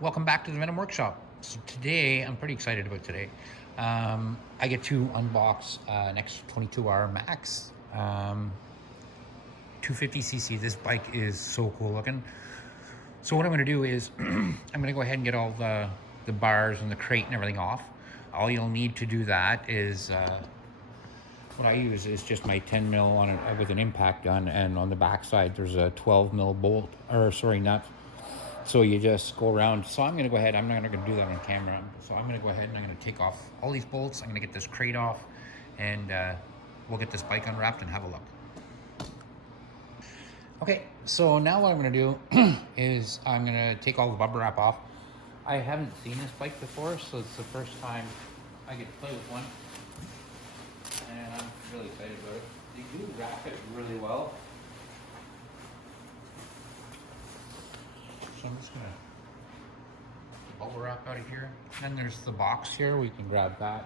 Welcome back to the Venom Workshop. So today, I'm pretty excited about today. I get to unbox an X22R Max 250cc. This bike is so cool looking. So what I'm going to do is I'm going to go ahead and get all the bars and the crate and everything off. All you'll need to do that is what I use is just my 10 mil on it with an impact gun, and on the back side there's a 12 mil bolt, or sorry, nut. So you just go around. So I'm going to go ahead. I'm not going to do that on camera. So I'm going to go ahead and I'm going to take off all these bolts. I'm going to get this crate off, and we'll get this bike unwrapped and have a look. Okay, so now what I'm going to do is I'm going to take all the bubble wrap off. I haven't seen this bike before, so it's the first time I get to play with one, and I'm really excited about it. They do wrap it really well. So I'm just gonna get the bubble wrap out of here. Then there's the box here, we can grab that.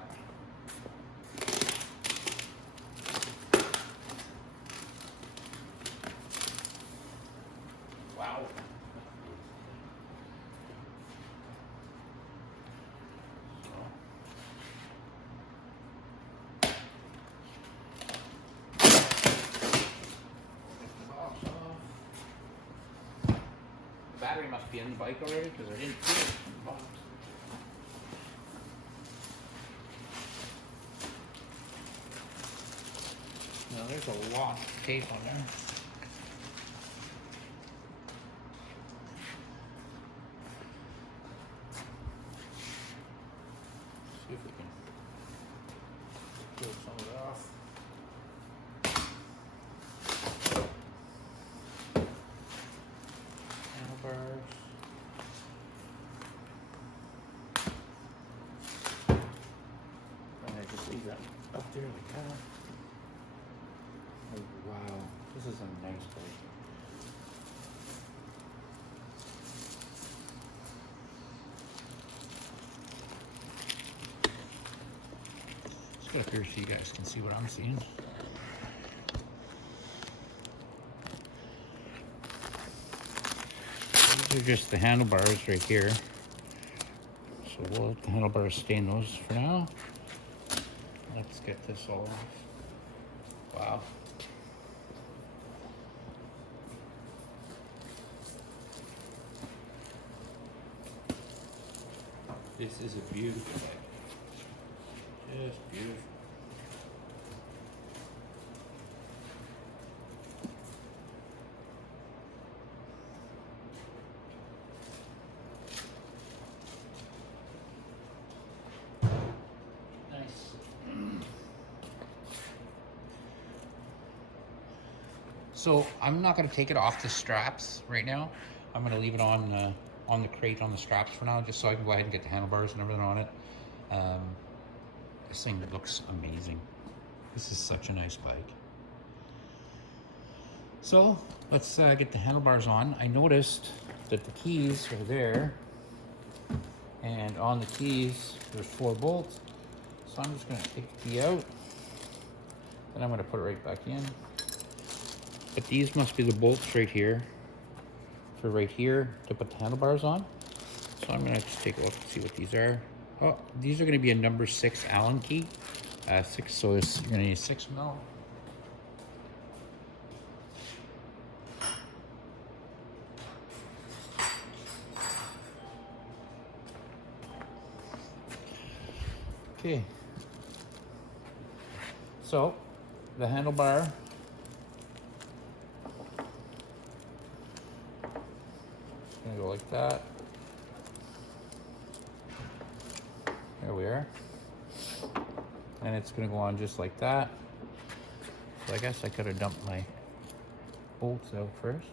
Wow. Battery must be in the bike already because I didn't see it in the box. Now there's a lot of tape on there. See if we can peel some of it off. Handlebars. And I just leave that up there like that. Oh wow, this is a nice bike. Let's get up here so you guys can see what I'm seeing. These are just the handlebars right here. So we'll let the handlebars stay in those for now. Let's get this all off. Wow. This is a beautiful bike. Just beautiful. So I'm not going to take it off the straps right now. I'm going to leave it on the crate on the straps for now, just so I can go ahead and get the handlebars and everything on it. This thing looks amazing. This is such a nice bike. So let's get the handlebars on. I noticed that the keys are there, and on the keys there's 4 bolts. So I'm just going to take the key out, then I'm going to put it right back in. But these must be the bolts right here, for right here to put the handlebars on. So I'm gonna just take a look and see what these are. Oh, these are gonna be a number 6 Allen key. 6, so you're gonna need 6 mil. Okay. So the handlebar, gonna go like that. There we are. And it's gonna go on just like that. So I guess I could have dumped my bolts out first.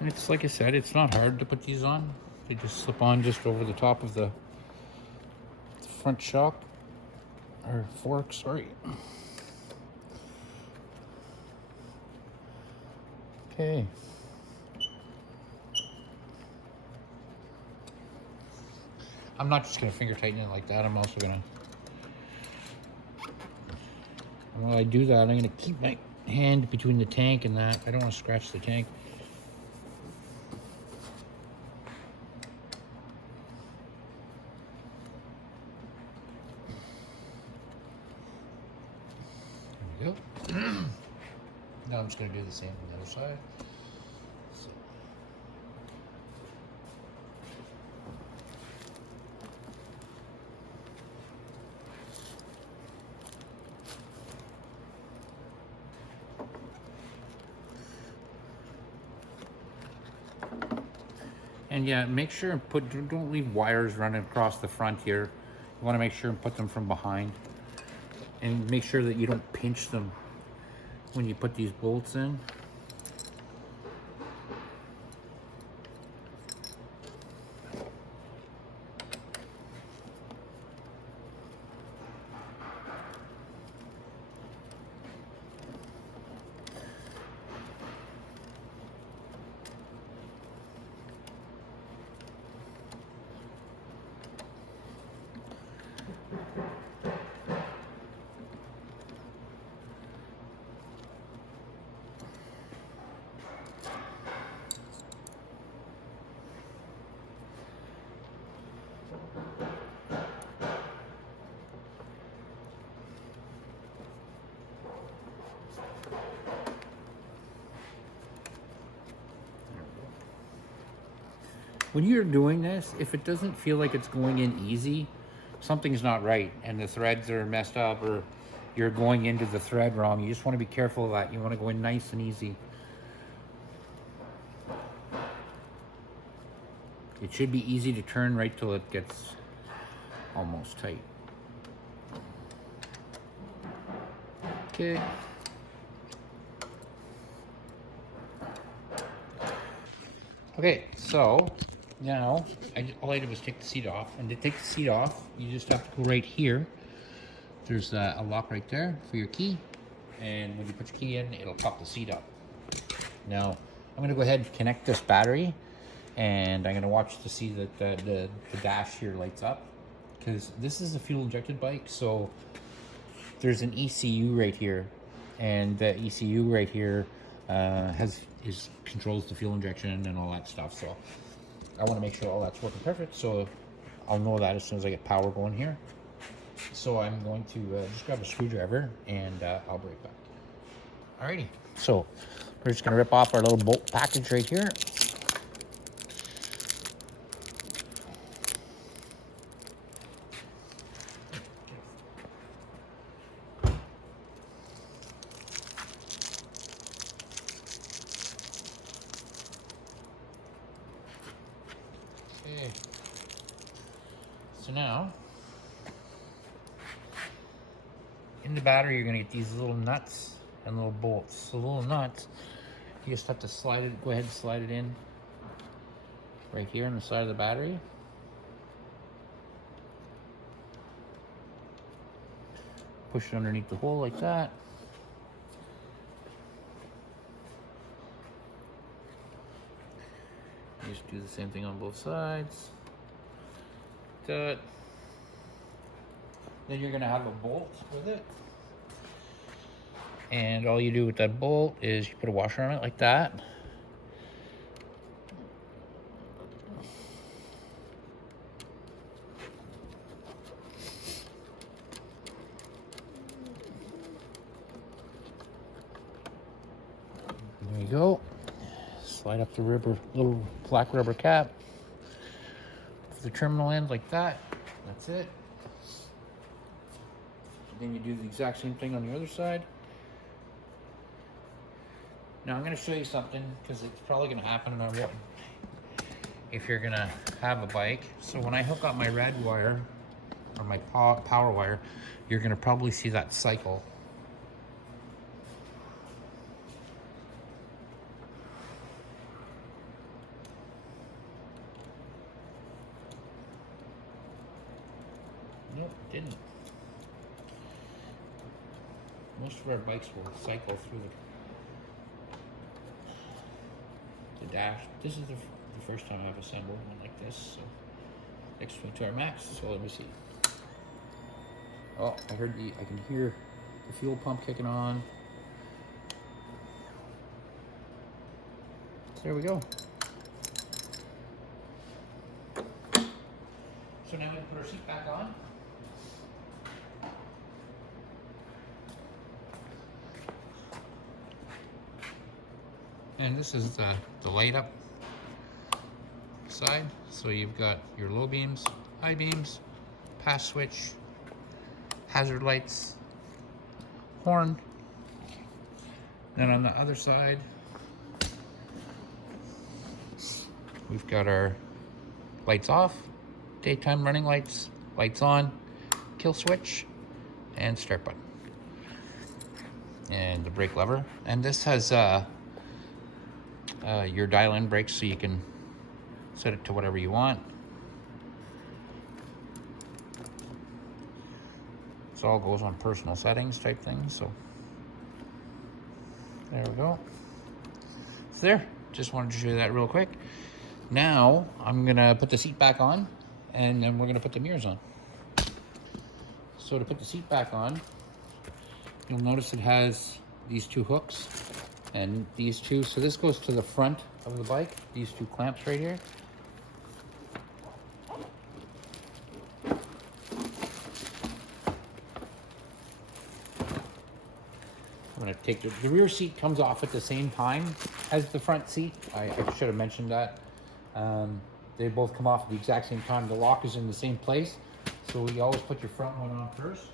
And it's, like I said, it's not hard to put these on. They just slip on just over the top of the front shock, or fork, sorry. Okay. I'm not just gonna finger tighten it like that. I'm also gonna, and while I do that, I'm gonna keep my hand between the tank and that. I don't want to scratch the tank. There we go. Now I'm just gonna do the same on the other side. So. And yeah, make sure and don't leave wires running across the front here. You want to make sure and put them from behind. And make sure that you don't pinch them when you put these bolts in. When you're doing this, if it doesn't feel like it's going in easy, something's not right, and the threads are messed up, or you're going into the thread wrong. You just want to be careful of that. You want to go in nice and easy. It should be easy to turn right till it gets almost tight. Okay. Okay, so now all I did was take the seat off, and to take the seat off, you just have to go right here. There's a lock right there for your key, and when you put your key in, it'll pop the seat up. Now, I'm gonna go ahead and connect this battery, and I'm gonna watch to see that the dash here lights up, because this is a fuel injected bike, so there's an ECU right here, and the ECU right here controls the fuel injection and all that stuff. So I want to make sure all that's working perfect, so I'll know that as soon as I get power going here. So I'm going to just grab a screwdriver, and I'll be right back. Alrighty, so we're just gonna rip off our little bolt package right here. Okay, so now in the battery you're gonna get these little nuts and little bolts. So little nuts, you just have to slide it, go ahead and slide it in right here on the side of the battery. Push it underneath the hole like that. You just do the same thing on both sides. That. Then you're gonna have a bolt with it. And all you do with that bolt is you put a washer on it like that. There you go. Slide up the little black rubber cap to the terminal end like that. That's it. Then you do the exact same thing on the other side. Now I'm going to show you something, because it's probably going to happen if you're going to have a bike. So when I hook up my red wire, or my power wire, you're going to probably see that cycle. Nope, didn't. Most of our bikes will cycle through the dash. This is the first time I've assembled one like this. So X22R Max. So let me see. Oh, I can hear the fuel pump kicking on. So there we go. So now we can put our seat back on. And this is the light up side. So you've got your low beams, high beams, pass switch, hazard lights, horn. Then on the other side, we've got our lights off, daytime running lights, lights on, kill switch, and start button. And the brake lever. And this has your dial-in brakes, so you can set it to whatever you want. This all goes on personal settings type thing. So there we go. So there, just wanted to show you that real quick. Now I'm gonna put the seat back on, and then we're gonna put the mirrors on. So to put the seat back on, you'll notice it has these two hooks and these two. So this goes to the front of the bike, these two clamps right here. I'm gonna take the rear seat comes off at the same time as the front seat. I should have mentioned that. They both come off at the exact same time. The lock is in the same place. So you always put your front one on first.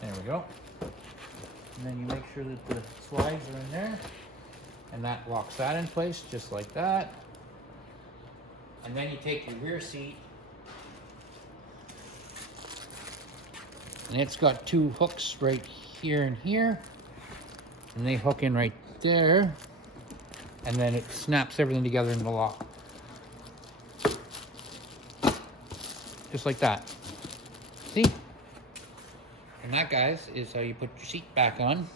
There we go. And then you make sure that the slides are in there. And that locks that in place, just like that. And then you take your rear seat, and it's got two hooks right here and here, and they hook in right there, and then it snaps everything together in the lock. Just like that. See? And that, guys, is how you put your seat back on.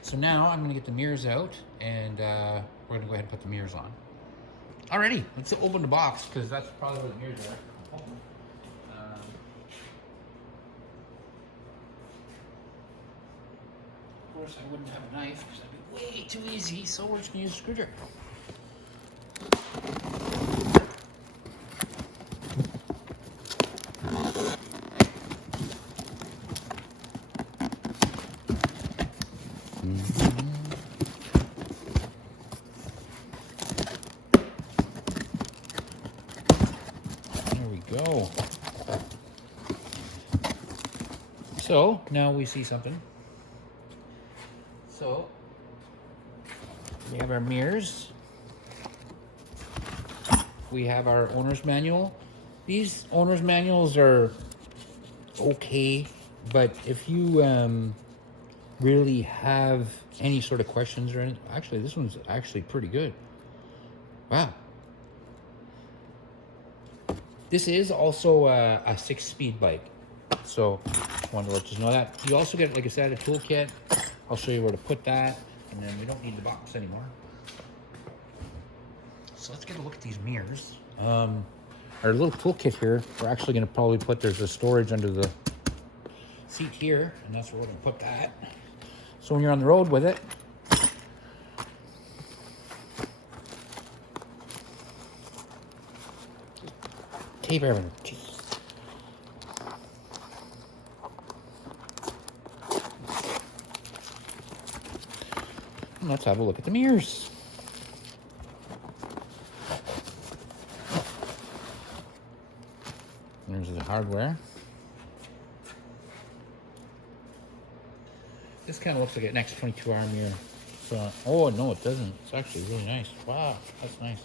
So now I'm gonna get the mirrors out, and we're gonna go ahead and put the mirrors on. Alrighty, let's open the box, because that's probably where the mirrors are. Of course, I wouldn't have a knife, because that'd be way too easy, so we're just going to use a screwdriver. Go. So now we see something. So we have our mirrors. We have our owner's manual. These owner's manuals are okay, but if you really have any sort of questions or anything, actually this one's actually pretty good. Wow. This is also a 6-speed bike, so just wanted to let you know that. You also get, like I said, a toolkit. I'll show you where to put that, and then we don't need the box anymore. So let's get a look at these mirrors. Our little toolkit here, we're actually going to probably put, there's a storage under the seat here, and that's where we're going to put that. So when you're on the road with it, tape everything. And let's have a look at the mirrors. There's the hardware. This kind of looks like an X22R mirror. So, oh no, it doesn't. It's actually really nice. Wow, that's nice.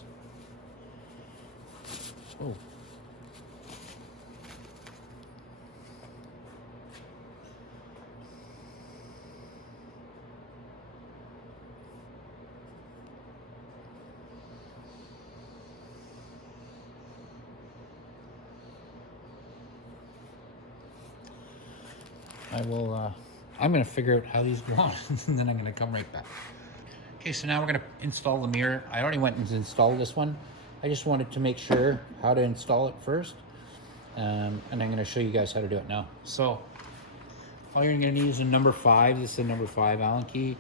Oh. I will, I'm gonna figure out how these go on and then I'm gonna come right back. Okay, so now we're gonna install the mirror. I already went and installed this one. I just wanted to make sure how to install it first. And I'm gonna show you guys how to do it now. So, all you're gonna need is a number 5. This is a number 5 Allen key.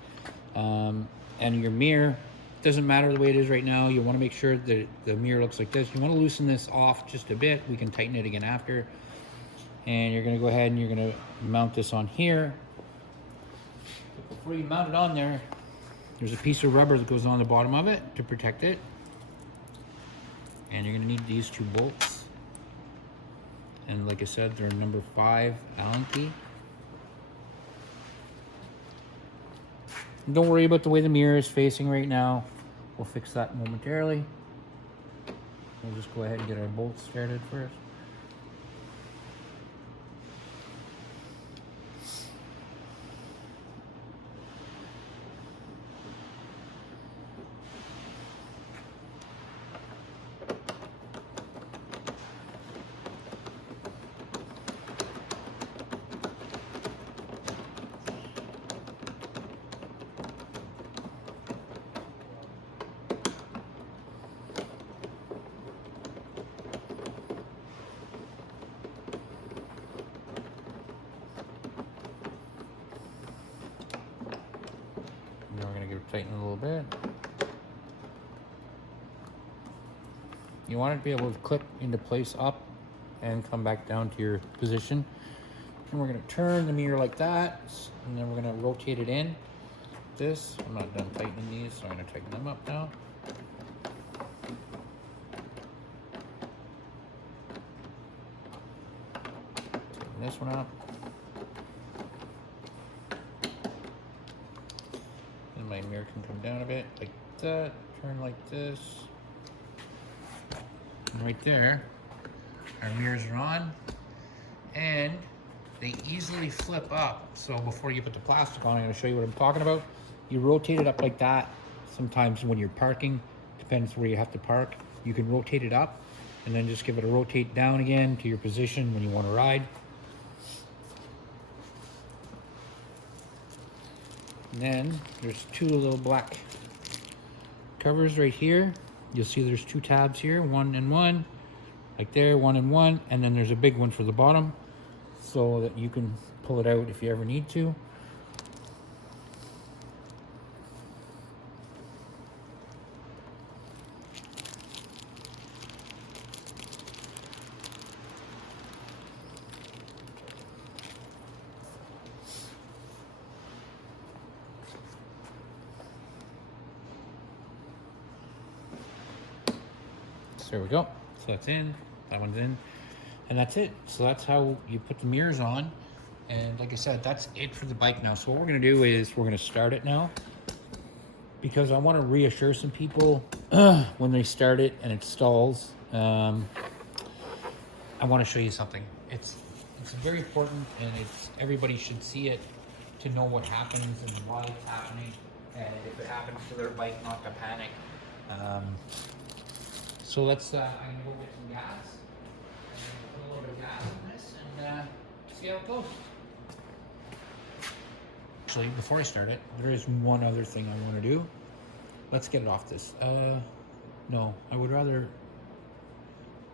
And your mirror, doesn't matter the way it is right now. You wanna make sure that the mirror looks like this. You wanna loosen this off just a bit. We can tighten it again after. And you're gonna go ahead and you're gonna mount this on here. But before you mount it on there, there's a piece of rubber that goes on the bottom of it to protect it. And you're gonna need these 2 bolts. And like I said, they're number 5 Allen key. And don't worry about the way the mirror is facing right now. We'll fix that momentarily. We'll just go ahead and get our bolts started first. Now we're going to give it tighten a little bit. You want it to be able to click into place up and come back down to your position. And we're going to turn the mirror like that, and then we're going to rotate it in. This, I'm not done tightening these, so I'm going to tighten them up now. Tighten this one up. And my mirror can come down a bit like that, turn like this. And right there, our mirrors are on, and they easily flip up. So before you put the plastic on, I'm going to show you what I'm talking about. You rotate it up like that. Sometimes when you're parking, depends where you have to park, you can rotate it up and then just give it a rotate down again to your position when you want to ride. And then there's 2 little black covers right here. You'll see there's 2 tabs here, 1 and 1, like there, 1 and 1, and then there's a big one for the bottom so that you can pull it out if you ever need to. So there we go. So that's in, that one's in, and that's it. So that's how you put the mirrors on. And like I said, that's it for the bike now. So what we're gonna do is we're gonna start it now, because I wanna reassure some people when they start it and it stalls. I wanna show you something. It's very important, and everybody should see it to know what happens and why it's happening, and if it happens to their bike, not to panic. So let's, I'm gonna go get some gas, put a little bit of gas in this, and see how it goes. Actually, before I start it, there is one other thing I want to do. Let's get it off this. No, I would rather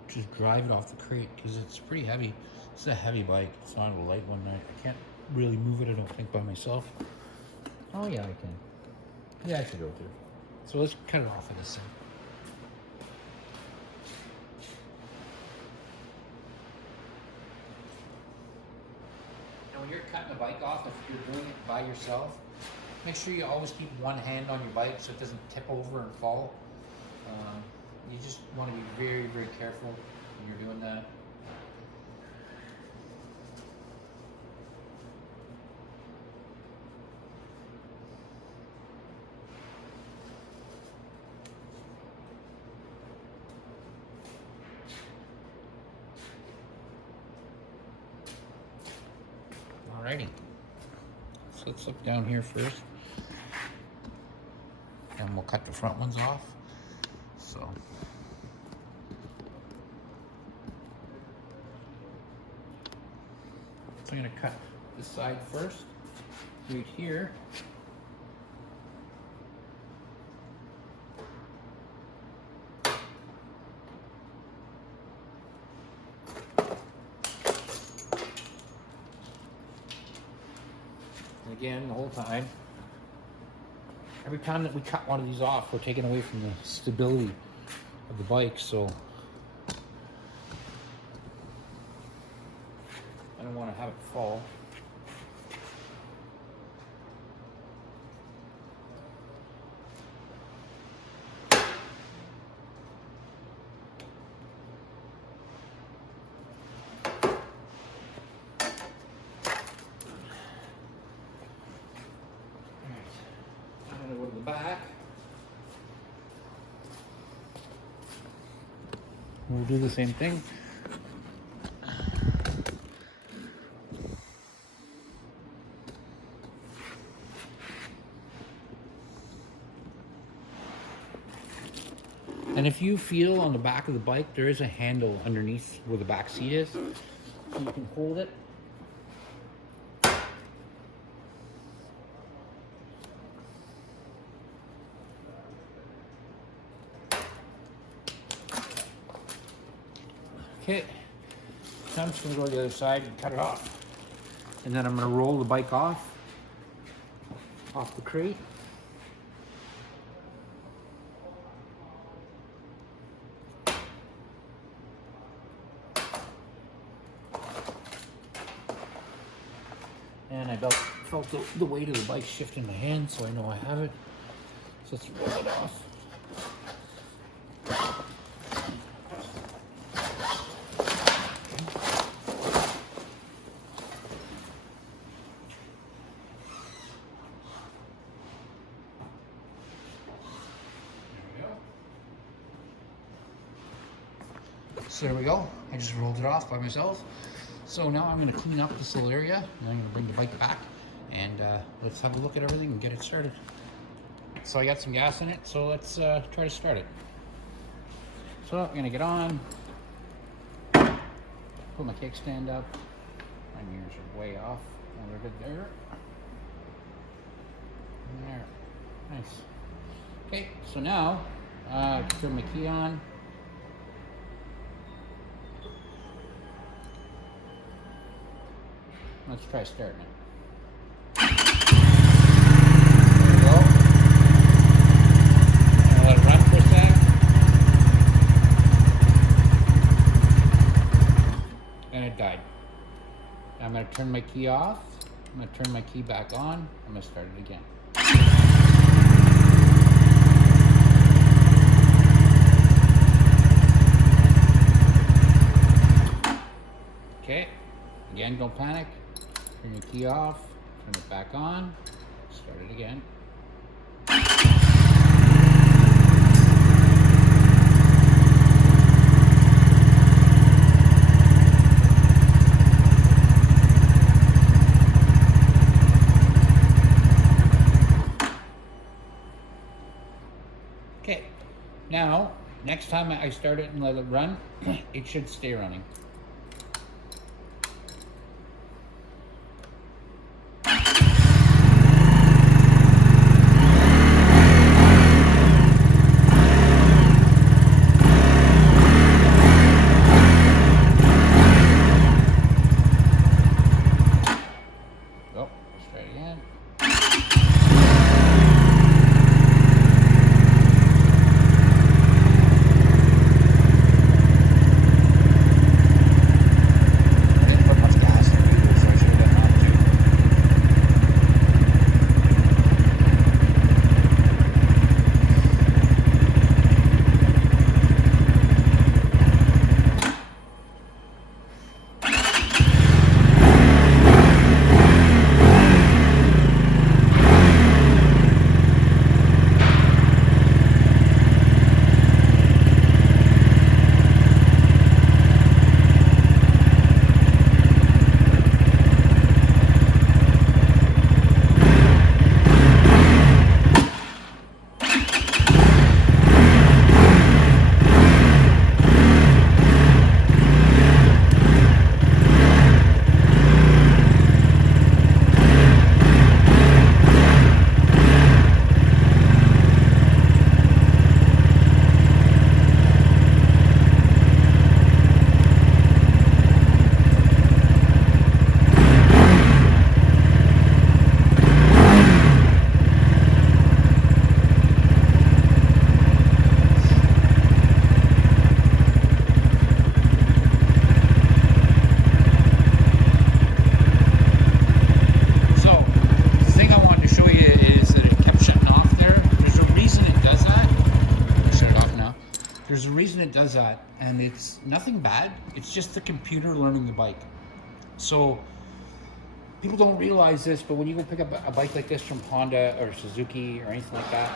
just drive it off the crate, because it's pretty heavy. It's a heavy bike, it's not a light one. I can't really move it, I don't think, by myself. Oh yeah, I can. Yeah, I should go through. So let's cut it off of this thing. When you're cutting the bike off, if you're doing it by yourself, make sure you always keep one hand on your bike so it doesn't tip over and fall. You just want to be very, very careful when you're doing that. Alrighty, so let's look down here first, and we'll cut the front ones off. So I'm going to cut this side first, right here. And again, the whole time, every time that we cut one of these off, we're taking away from the stability of the bike, so I don't want to have it fall. I'm going to go to the back. We'll do the same thing. And if you feel on the back of the bike, there is a handle underneath where the back seat is, so you can hold it. Okay, so I'm just going to go to the other side and cut it off. And then I'm going to roll the bike off the crate. And I felt the weight of the bike shift in my hand, so I know I have it. So let's roll it off. So there we go. I just rolled it off by myself. So now I'm going to clean up this little area, and I'm going to bring the bike back, and let's have a look at everything and get it started. So I got some gas in it, so let's try to start it. So I'm going to get on, put my kickstand up. My mirrors are way off. A little bit there. And there. Nice. Okay, so now turn my key on. Let's try starting it. There we go. And let it run for a sec. And it died. I'm going to turn my key off. I'm going to turn my key back on. I'm going to start it again. Okay. Again, don't panic. Turn your key off, turn it back on, start it again. Okay, now, next time I start it and let it run, it should stay running. does that, and it's nothing bad. It's just the computer learning the bike. So people don't realize this, but when you go pick up a bike like this from Honda or Suzuki or anything like that,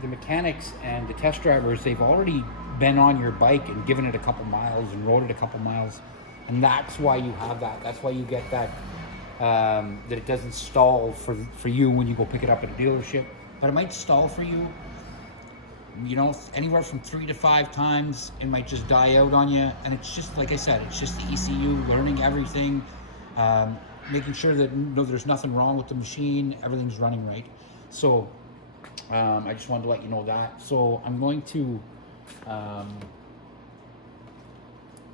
the mechanics and the test drivers, they've already been on your bike and given it a couple miles and rode it a couple miles, and that's why you have that. That's why you get that, that it doesn't stall for you when you go pick it up at a dealership. But it might stall for you, you know, anywhere from 3 to 5 times. It might just die out on you, and it's just, like I said, it's just the ECU learning everything, making sure that there's nothing wrong with the machine, everything's running right. So I just wanted to let you know that. So I'm going to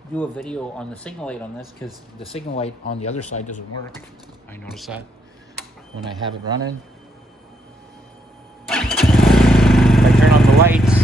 do a video on the signal light on this, because the signal light on the other side doesn't work. I noticed that when I have it running. If I turn on the lights,